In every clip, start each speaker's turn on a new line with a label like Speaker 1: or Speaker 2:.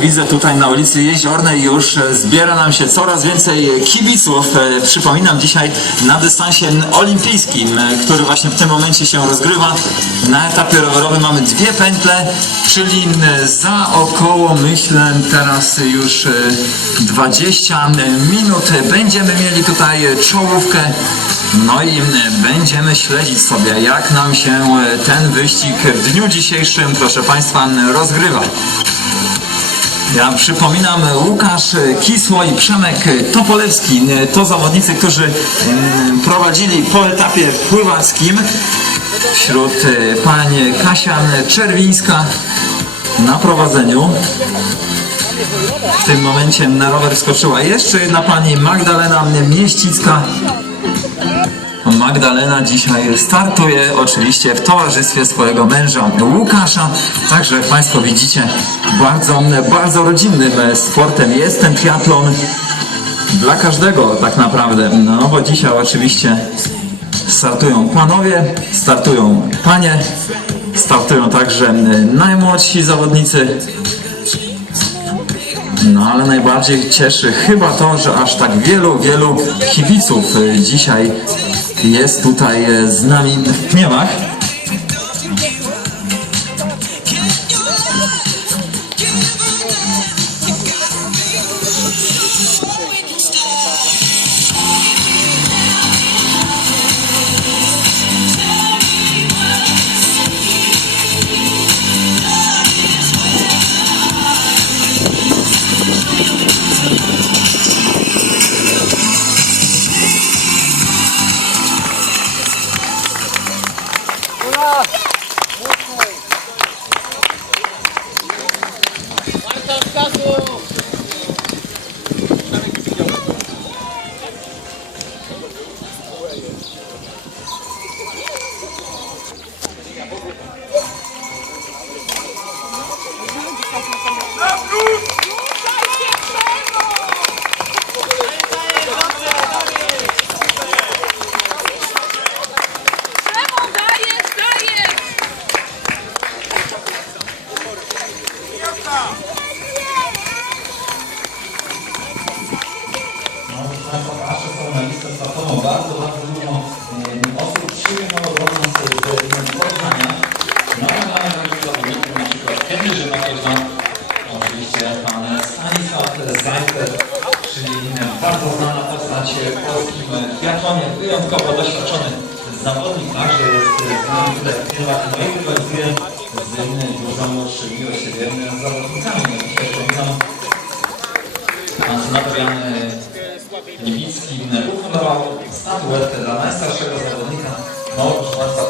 Speaker 1: widzę tutaj na ulicy Jeziornej już e, zbiera nam się coraz więcej kibiców. E, Przypominam dzisiaj na dystansie olimpijskim, e, który właśnie w tym momencie się rozgrywa. Na etapie rowerowym mamy dwie pętle, czyli za około myślę teraz już e, 20 minut będziemy mieli tutaj czołówkę. No i będziemy śledzić sobie jak nam się ten wyścig w dniu dzisiejszym, proszę Państwa, rozgrywa. Ja przypominam, Łukasz Kisło i Przemek Topolewski to zawodnicy, którzy mm, prowadzili po etapie pływackim. Wśród e, pań Kasia Czerwińska na prowadzeniu. W tym momencie na rower skoczyła jeszcze jedna pani Magdalena Mieścicka. Magdalena dzisiaj startuje oczywiście w towarzystwie swojego męża Łukasza. Także jak Państwo widzicie, bardzo, bardzo rodzinnym sportem jest ten triatlon dla każdego tak naprawdę. No bo dzisiaj oczywiście startują panowie, startują panie, startują także najmłodsi zawodnicy. No ale najbardziej cieszy chyba to, że aż tak wielu, wielu kibiców dzisiaj jest tutaj y, z nami w Pniewach. Polskim triatlonie, wyjątkowo doświadczony zawodnik, także jest z nami tutaj w no i rywalizuje z dużo młodszymi o siebie zawodnikami. Dzisiaj przypominam, pan senator Jan Niewicki ufundował statuetkę dla najstarszego zawodnika. No, proszę Państwa,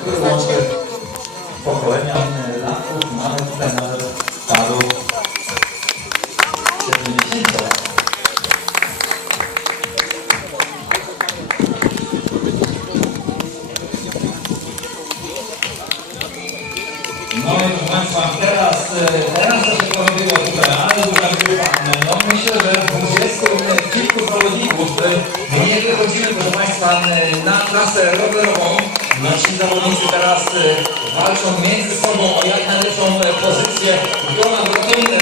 Speaker 1: który łączy pokolenia latków. Mamy tutaj nawet trasę rowerową. Ci zawodnicy teraz e, walczą między sobą o jak najlepszą e, pozycję. Do nawrotowy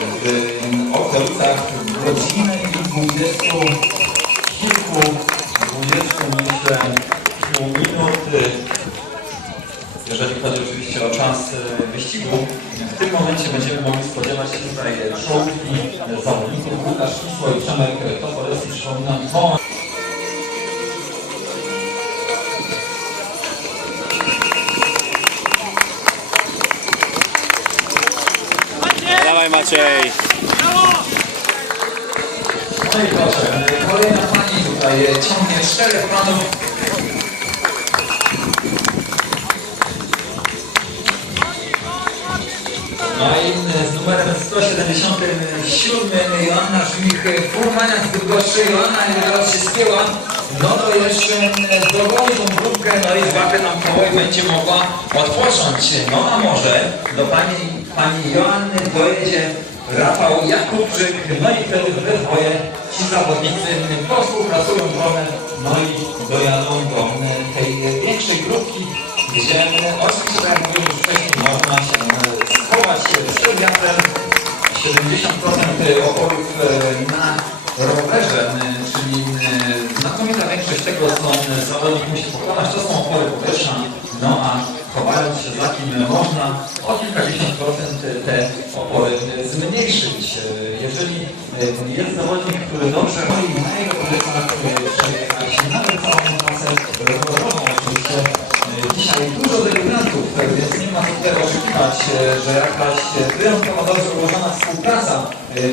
Speaker 1: w okolicach godziny i dwudziestu kilku, dwudziestu myślę kilku minut, jeżeli chodzi oczywiście o czas y, wyścigu, w tym momencie będziemy mogli spodziewać się tutaj czołówki zawodników Łukasz Kisło i Przemek Topolewski, przypominam,
Speaker 2: Maciej.
Speaker 1: No i proszę, kolejna pani tutaj ciągnie czterech panów. No i z numerem 177 Joanna Żmich Furmania z Bydgoszczy, Joanna Jarosiewskiego. No to jeszcze zdobędą grupkę, no i złapie nam koło i będzie mogła odpocząć. No a może do pani pani Joanny dojedzie Rafał Jakubczyk, no i wtedy we dwoje ci zawodnicy współpracują trochę, no i dojadą do tej większej grupki, gdzie oczywiście, tak jak mówiłem już wcześniej, można się schować przed wiatrem. 70% oporów e, na rowerze, e, czyli e, znakomita większość tego, co zawodnik musi pokonać, to są opory powietrzne, no a chowając się za kim można o kilkadziesiąt procent te opory zmniejszyć. Jeżeli e, jest zawodnik, który dobrze roli na jego przejechać nawet całą trasę rowerową, oczywiście e, dzisiaj dużo debiutantów, e, więc nie ma tutaj oczekiwać, że jakaś wyjątkowo dobrze ułożona współpraca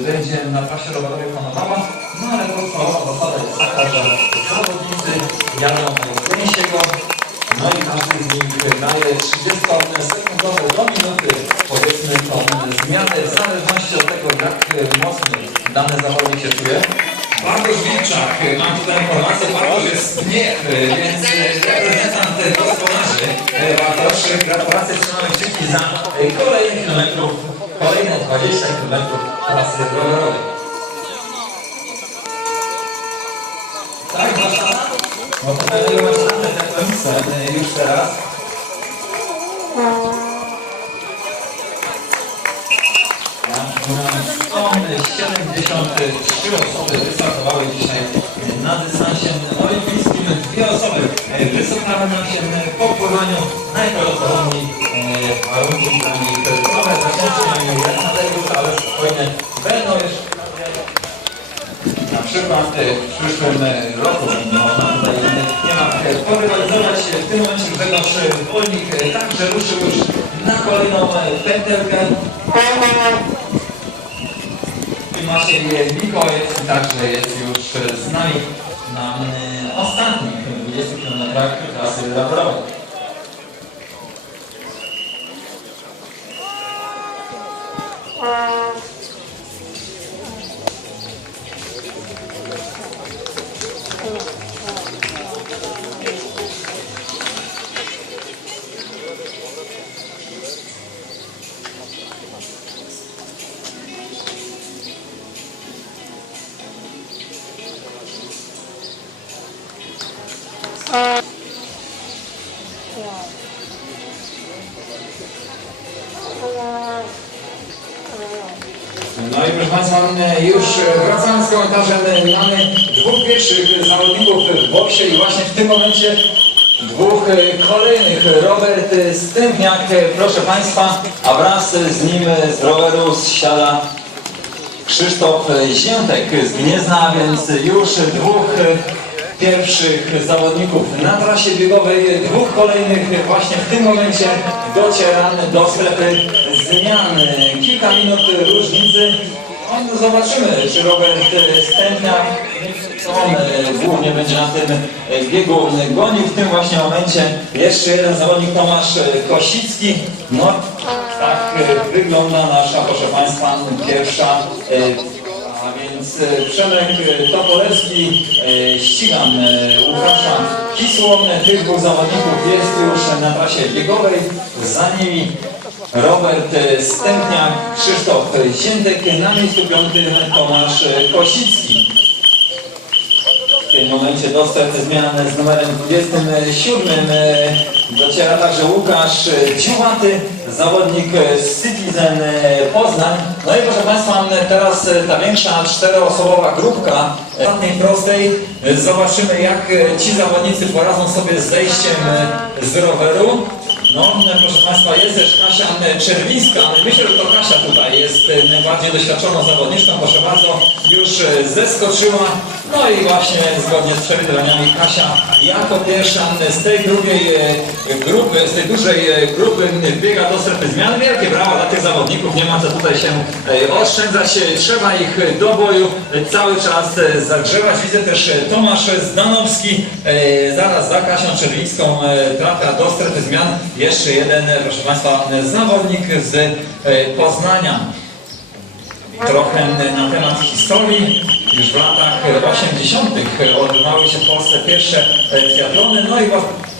Speaker 1: będzie na trasie rowerowej panowała, no ale podstawowa zasada jest taka, że zawodnicy jadą no i każdy z nich daje 30-sekundowe do minuty, powiedzmy tą zmianę w zależności od tego, jak mocno dany zawodnik się czuje. Bartosz Wilczak, mam tutaj informację, Bartosz jest nie, więc e, reprezentant gospodarzy. E, Bartosz, gratulacje, trzymamy kciuki za e, kolejne kilometrów, kolejne 20 kilometrów trasy rowerowej. Tak, to e, już teraz. Są 73 osoby wystartowały dzisiaj na dystansie olimpijskim. Dwie osoby wystartowały nam się po pływaniu. Najprawdopodobniej e, warunki dla nich trochę zacięższe, jak na debiut, ale spokojnie będą jeszcze na przykład w przyszłym e, roku można tutaj w temat e, porywalizować. W tym momencie Grzegorz Wolnik e, także ruszył już na kolejną e, pętelkę. I Maciej Mikołajec także jest już z nami na ostatnich 20 km trasy rowerowej. Państwa, już wracając z komentarzem, mamy dwóch pierwszych zawodników w boksie i właśnie w tym momencie dwóch kolejnych. Robert Stępniak, proszę Państwa, a wraz z nim z roweru zsiada Krzysztof Ziętek z Gniezna, więc już dwóch pierwszych zawodników na trasie biegowej, dwóch kolejnych właśnie w tym momencie docieramy do strefy zmian. Kilka minut różnicy. No, zobaczymy, czy Robert Stępniak, co on e, głównie będzie na tym e, biegu gonił. W tym właśnie momencie jeszcze jeden zawodnik, Tomasz e, Kosicki. No, tak e, wygląda nasza, proszę Państwa, pierwsza e, więc e, Przemek e, Topolewski, e, ścigam e, Łukasza Kisło. Tych dwóch zawodników jest już na trasie biegowej. Za nimi Robert e, Stępniak, Krzysztof Ziętek, na miejscu piątym Tomasz e, Kosicki. W tym momencie do strefy zmian z numerem 27 e, dociera także Łukasz e, Dziułaty, zawodnik e, Citizen e, Poznań. No i proszę Państwa, teraz e, ta większa czteroosobowa grupka e, ostatniej prostej. E, Zobaczymy jak e, ci zawodnicy poradzą sobie z zejściem e, z roweru. No, proszę Państwa, jest też Kasia e, Czerwińska. Myślę, że to Kasia tutaj jest e, najbardziej doświadczoną zawodniczką. Proszę bardzo, już e, zeskoczyła. No i właśnie zgodnie z przewidywaniami Kasia jako pierwsza z tej drugiej grupy, z tej dużej grupy biega do strefy zmian. Wielkie brawa dla tych zawodników, nie ma co tutaj się oszczędzać. Trzeba ich do boju cały czas zagrzewać. Widzę też Tomasz Zdanowski, zaraz za Kasią Czerwińską trafia do strefy zmian. Jeszcze jeden, proszę Państwa, zawodnik z e, Poznania. trochę na temat historii. Już w latach 80. odbywały się w Polsce pierwsze e, triatlony, no i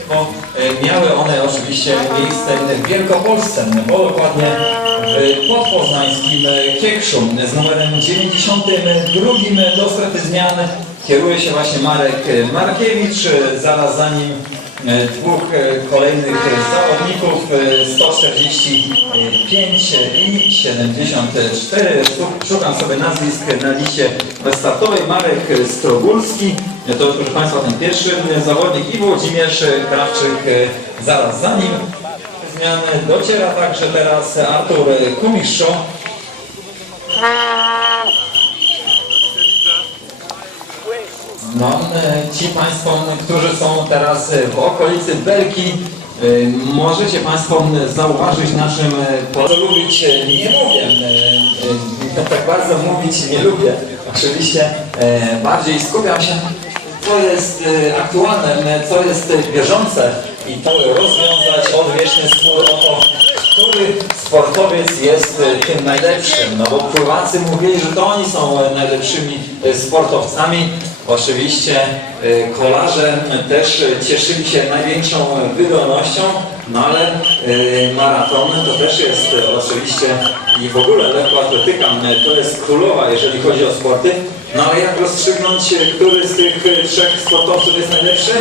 Speaker 1: bo, e, miały one oczywiście miejsce w Wielkopolsce, bo dokładnie w podpoznańskim Kiekszu z numerem 92 do strefy zmian kieruje się właśnie Marek Markiewicz, zaraz za nim dwóch e, kolejnych zawodników, e, 145 i 74. Szuk- Szukam sobie nazwisk na liście startowej. Marek Strogulski, to proszę Państwa ten pierwszy zawodnik i Włodzimierz Krawczyk e, zaraz za nim. Zmiany dociera także teraz Artur Kumiszczo. No, e, ci Państwo, którzy są teraz e, w okolicy Belki, e, możecie Państwo zauważyć naszym po- lubić nie mówię. Tak bardzo mówić nie lubię. Oczywiście bardziej skupiam się, co jest aktualne, co jest bieżące i to rozwiązać odwieczny spór o to, który sportowiec jest tym najlepszym. No bo pływacy mówili, że to oni są najlepszymi sportowcami. Oczywiście e, kolarze też cieszyli się największą wydolnością, no ale e, maraton to też jest oczywiście i w ogóle lekkoatletyka e, to jest królowa, jeżeli chodzi o sporty. No ale jak rozstrzygnąć, który z tych trzech sportowców jest najlepszy?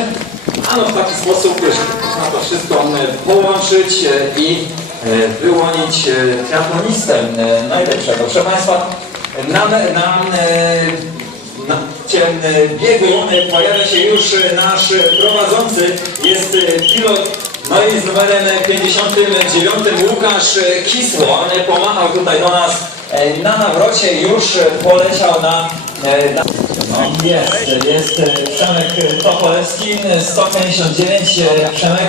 Speaker 1: Ano w taki sposób można to wszystko połączyć i wyłonić triatlonistę najlepszego. Proszę Państwa, na, na, e, na tym e, biegu e, pojawia się już e, nasz e, prowadzący, jest e, pilot, no i z numerem 59 Łukasz Kisło. On pomachał tutaj do nas na nawrocie, już poleciał na, na no, jest, jest Przemek Topolewski, e, 159 e, Przemek.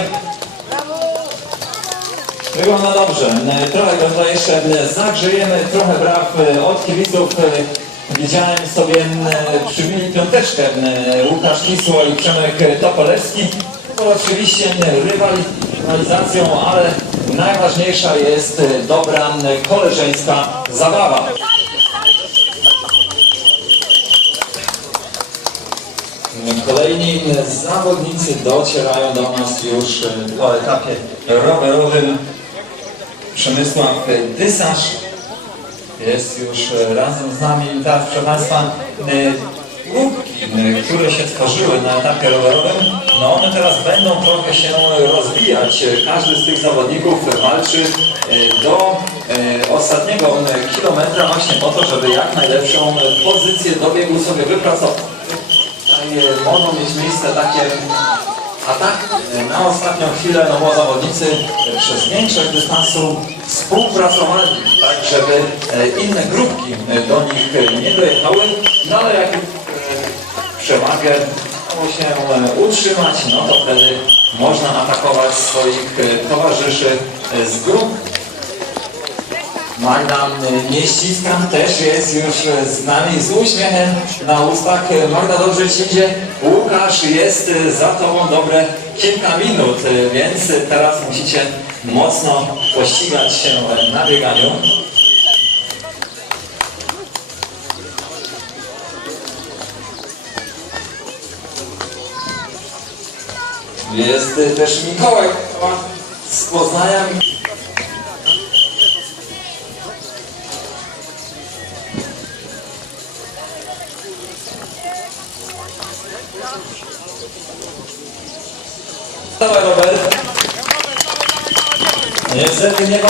Speaker 1: Wygląda dobrze. Trochę go tutaj jeszcze zagrzejemy, trochę braw od kibiców. Widziałem sobie przybili piąteczkę Łukasz Kisło i Przemek Topolewski. To oczywiście rywalizacją, ale najważniejsza jest dobra koleżeńska zabawa. Kolejni zawodnicy docierają do nas już po etapie rowerowym. Przemysław Dysarz jest już e, razem z nami. Teraz, proszę Państwa, e, grupki, e, które się tworzyły na etapie rowerowym, no one teraz będą trochę się rozwijać. E, Każdy z tych zawodników walczy e, do e, ostatniego e, kilometra właśnie po to, żeby jak najlepszą e, pozycję do biegu sobie wypracować. Tutaj e, mogą mieć miejsce takie ataki e, na ostatnią chwilę, no bo zawodnicy przez większość dystansu współpracowali, tak żeby e, inne grupki e, do nich e, nie dojechały, no ale jak przewagę udało się utrzymać, no to wtedy można atakować swoich towarzyszy z grup Magda Mieściska też jest już z nami z uśmiechem na ustach. Magda, dobrze Ci idzie. Łukasz jest za Tobą dobre kilka minut, więc teraz musicie mocno pościgać się na bieganiu. Jest też Mikołaj z Poznania.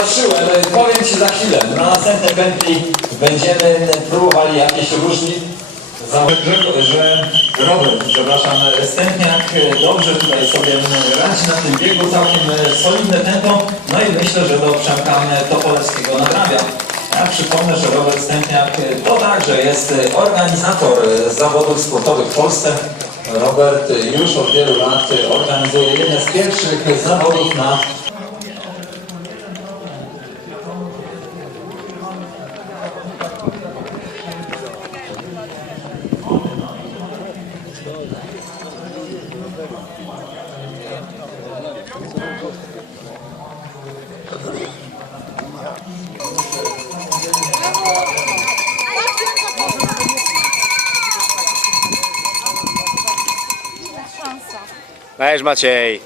Speaker 1: Patrzyłem, ale powiem Ci za chwilę. Na następnej pętli będziemy próbowali jakieś różnice. Że, że Robert, przepraszam, Stępniak dobrze tutaj sobie radzi na tym biegu, całkiem solidne tempo, no i myślę, że do Przemka Topolewskiego nadrabia. Ja przypomnę, że Robert Stępniak to także jest organizator zawodów sportowych w Polsce. Robert już od wielu lat organizuje jedne z pierwszych zawodów na
Speaker 2: Dajesz Maciej.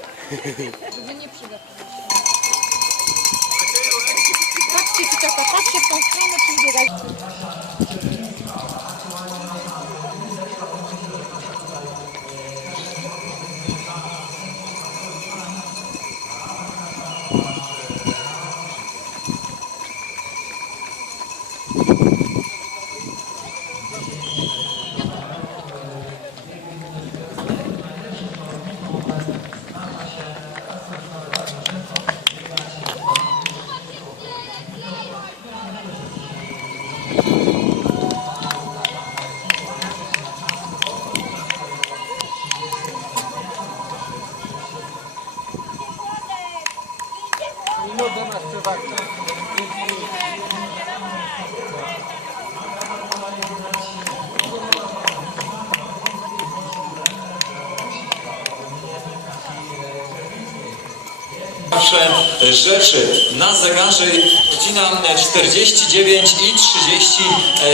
Speaker 1: Rzeczy na zegarze godzina 49 i 30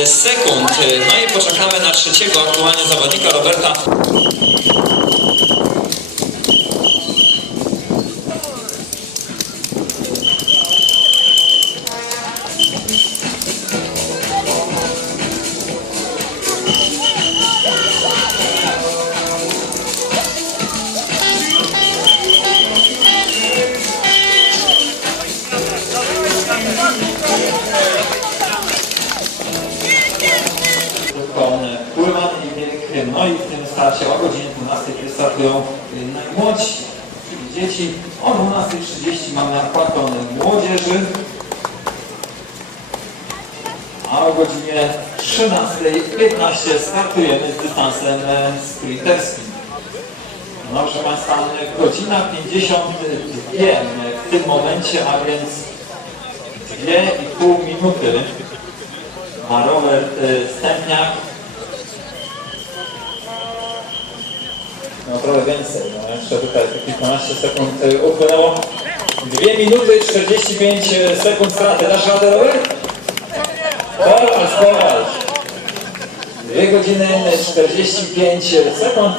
Speaker 1: sekund. No i poczekamy na trzeciego aktualnie zawodnika Roberta 52 w tym momencie, a więc 2,5 minuty a Robert y, Stępniak no trochę więcej, no jeszcze tutaj kilkanaście sekund y, upłynęło. 2 minuty 45 sekund straty, dasz radę Robert? Kowal, Kowal 2 godziny 45 sekund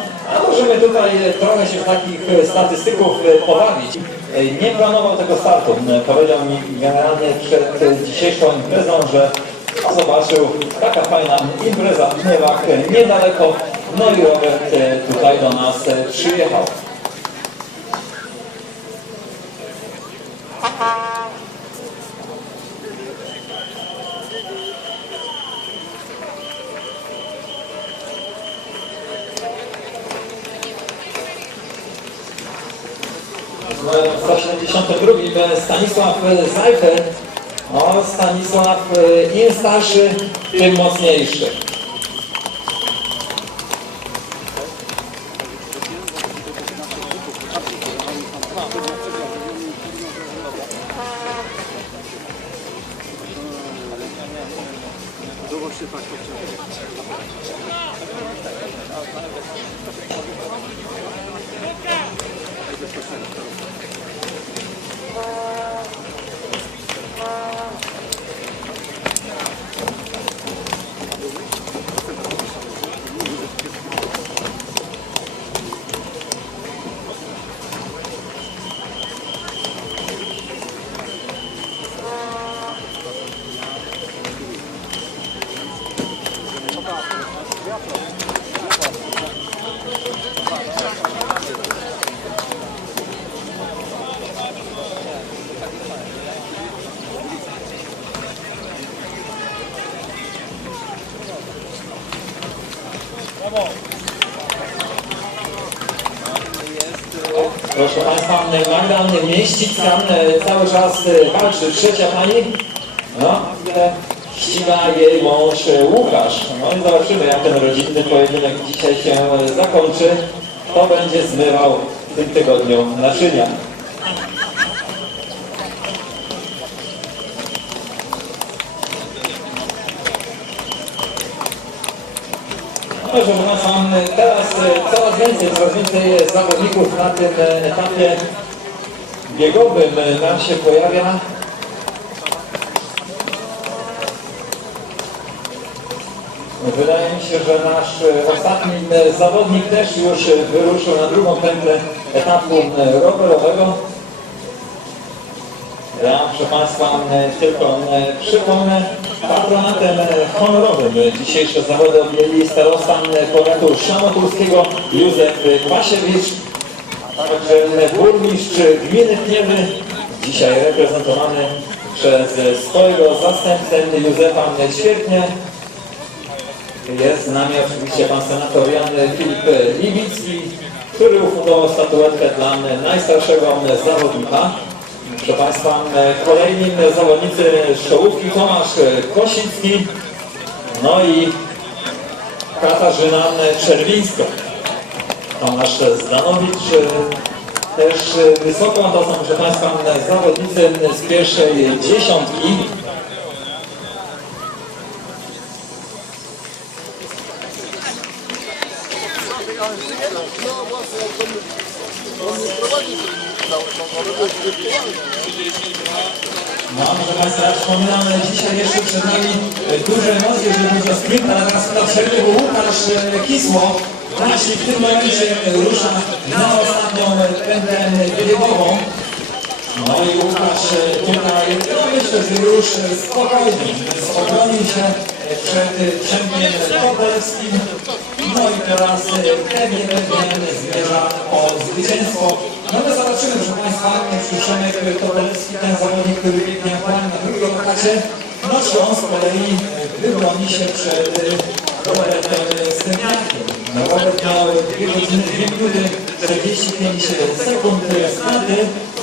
Speaker 1: możemy tutaj trochę się w takich y, statystyków y, pobawić. Y, Nie planował tego startu. Powiedział mi generalnie przed dzisiejszą imprezą, że zobaczył, taka fajna impreza w Gniewach, niedaleko. No i Robert tutaj do nas przyjechał. W 172 Stanisław Zajfer. O, Stanisław e, im starszy, tym mocniejszy. Proszę Państwa, Magda Mieścicka e, cały czas e, walczy. Trzecia Pani. No, ściga jej mąż e, Łukasz. No i zobaczymy, jak ten rodzinny pojedynek dzisiaj się zakończy. Kto będzie zmywał w tym tygodniu naczynia. No, Proszę teraz więcej zawodników na tym e, etapie biegowym e, nam się pojawia. Wydaje mi się, że nasz e, ostatni zawodnik też już wyruszył na drugą pętlę etapu rowerowego. Ja, proszę Państwa, tylko przypomnę, patronatem honorowym dzisiejsze zawody objęli starosta e, powiatu szamotulskiego Józef Kwasiewicz, także burmistrz gminy Pniewy, dzisiaj reprezentowany przez swojego zastępcę Józefa Ćwiertnie. Jest z nami oczywiście pan senator Jan Filip Libicki, który ufundował statuetkę dla najstarszego zawodnika. Proszę Państwa, kolejni zawodnicy z czołówki Tomasz Kosicki, no i Katarzyna Czerwińska. Tomasz Zdanowicz też wysoko, to są proszę Państwa zawodnicy z pierwszej dziesiątki. No, proszę Państwa, przypominam, dzisiaj jeszcze przed nami e, duże emocje, jeżeli chodzi o sprint, ale teraz na przerwie, Łukasz e, Kisło właśnie w tym momencie e, rusza na ostatnią pętlę biegową. No i Łukasz tutaj, no myślę, że już spokojnie obronił się przed Przemkiem Kowalskim. No i teraz pewnie pewnie zmierza o zwycięstwo. No my zobaczymy, proszę Państwa, Przemek Kowalski, ten zawodnik, który biegnie aktualnie na drugim lokacie, no czy on z kolei e, wybroni się przed e, Robertem Stępiakiem. No Robert miał 2 godziny, 2 minuty, 45 sekund straty.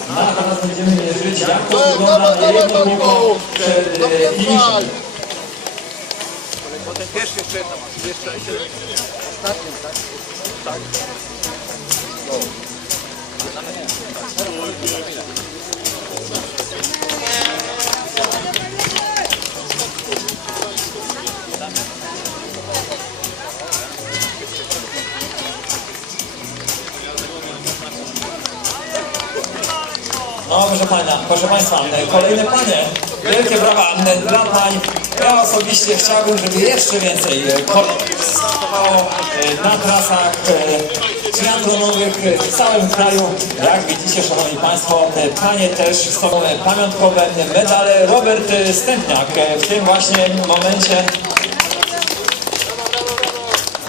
Speaker 1: No a teraz będziemy mierzyć, jak to wygląda na jedno kółko przed e, finiszem. No proszę Pana, proszę Państwa, kolejne panie, wielkie brawa dla pań. Ja osobiście chciałbym, żeby jeszcze więcej kobiet startowało na trasach e, triatlonowych w całym kraju. Jak widzicie, Szanowni Państwo, panie też są pamiątkowe medale. Robert Stępniak w tym właśnie momencie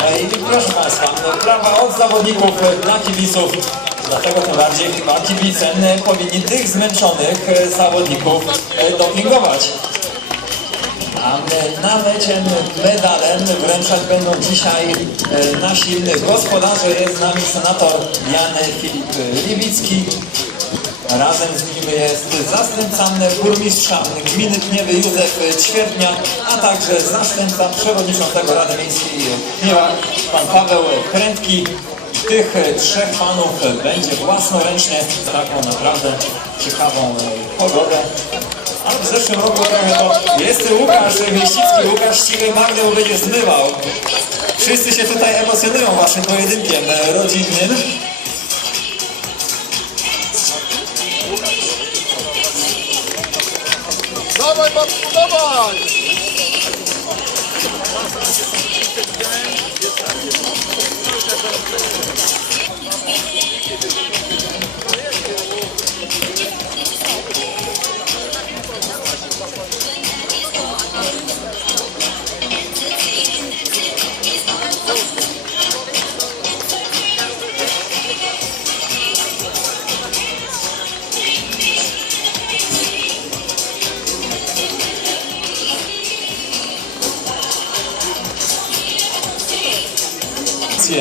Speaker 1: E, I proszę Państwa, brawa od zawodników dla kibiców. Dlatego tym bardziej chyba kibice e, powinni tych zmęczonych e, zawodników e, dopingować. A na mecie medalem wręczać będą dzisiaj e, nasi gospodarze. Jest z nami senator Jan Filip Libicki. Razem z nim jest zastępca burmistrza gminy Pniewy Józef Ćwiertnia, a także zastępca przewodniczącego Rady Miejskiej Pniewa pan Paweł Krętki. Tych trzech panów będzie własnoręcznie taką naprawdę ciekawą pogodę. Ale w zeszłym roku trochę to jest Łukasz Mieścicki, Łukasz Ścigę Magdę będzie zmywał. Wszyscy się tutaj emocjonują waszym pojedynkiem rodzinnym.
Speaker 3: Dawaj, babku, dawaj!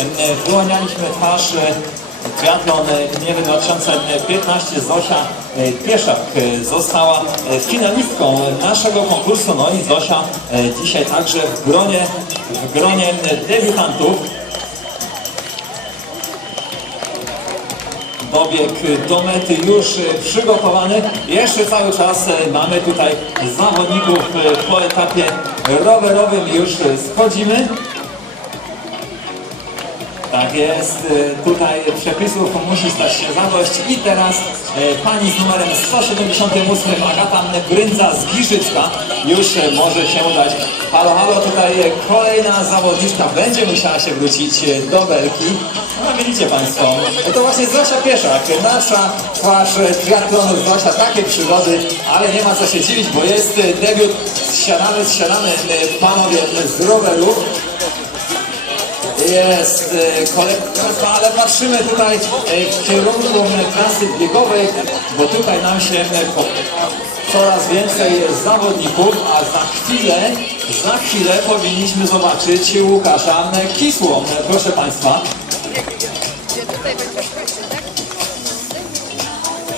Speaker 1: E, Wyłanialiśmy twarz e, triatlon e, Gniewy 2015. Zosia e, Pieszak e, została e, finalistką naszego konkursu. No i Zosia e, dzisiaj także w gronie, w gronie e, debiutantów. Dobieg do mety już e, przygotowany. Jeszcze cały czas e, mamy tutaj zawodników e, po etapie rowerowym. Już e, schodzimy. Tak jest, e, tutaj przepisów musi stać się zadość i teraz e, pani z numerem 178 Agata Gryndza z Giżycka już e, może się udać. Halo, halo, tutaj kolejna zawodniczka będzie musiała się wrócić do belki. No widzicie Państwo, to właśnie Zosia Pieszak, nasza twarz triatlonu Zosia, takie przygody, ale nie ma co się dziwić, bo jest debiut zsiadany, zsiadany panowie z roweru. Jest e, kolekcja, ale patrzymy tutaj e, w kierunku e, klasy biegowej, bo tutaj nam się coraz więcej zawodników, a za chwilę, za chwilę powinniśmy zobaczyć Łukasza Kisło. Proszę Państwa.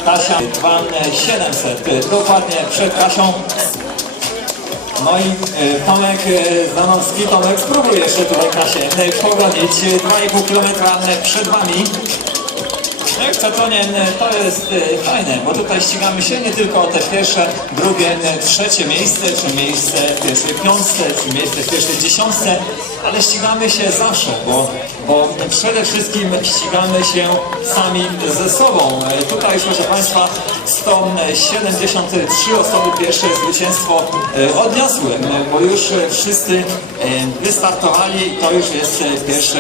Speaker 1: Kasia 2700, e, dokładnie przed Kasią no i e, Tomek e, Zanowski, Tomek spróbuj jeszcze tutaj Kasię e, pogonić. E, 2,5 km przed Wami. I co to jest e, fajne, bo tutaj ścigamy się nie tylko o te pierwsze, drugie, trzecie miejsce, czy miejsce w pierwszej piątce, czy miejsce w pierwszej dziesiątce, ale ścigamy się zawsze, bo, bo przede wszystkim ścigamy się sami ze sobą. E, Tutaj, proszę Państwa, 173 osoby pierwsze zwycięstwo e, odniosły, bo już wszyscy wystartowali i to już jest pierwsze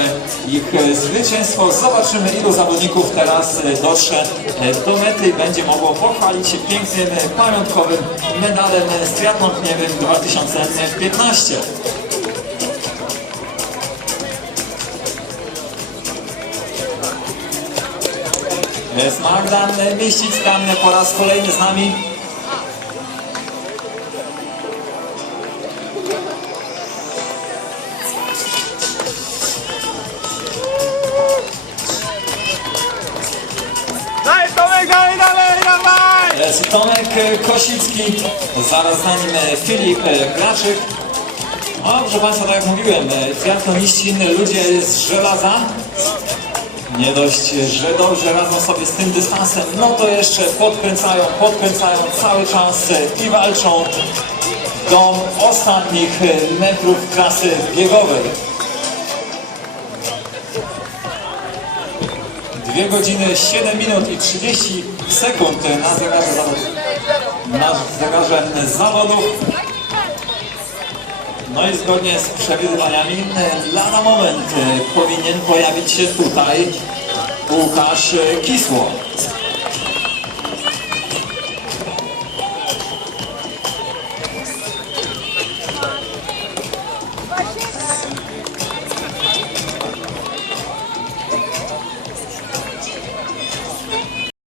Speaker 1: ich zwycięstwo. Zobaczymy ilu zawodników teraz e, dotrze e, do mety i będzie mogło pochwalić się pięknym, e, pamiątkowym medalem z triatlon Kniewym 2015. Jest Magda Mieścicka po raz kolejny z nami. Kosicki, zaraz za nim e, Filip e, Graczyk. No, proszę Państwa, tak jak mówiłem, e, triatloniści, ludzie z żelaza. Nie dość, że dobrze radzą sobie z tym dystansem, no to jeszcze podkręcają, podkręcają cały czas i walczą do ostatnich metrów trasy biegowej. 2 godziny 7 minut i 30 sekund na zegarze, zawod- na zegarze zawodów. No i zgodnie z przewidywaniami lada moment e, powinien pojawić się tutaj Łukasz Kisło.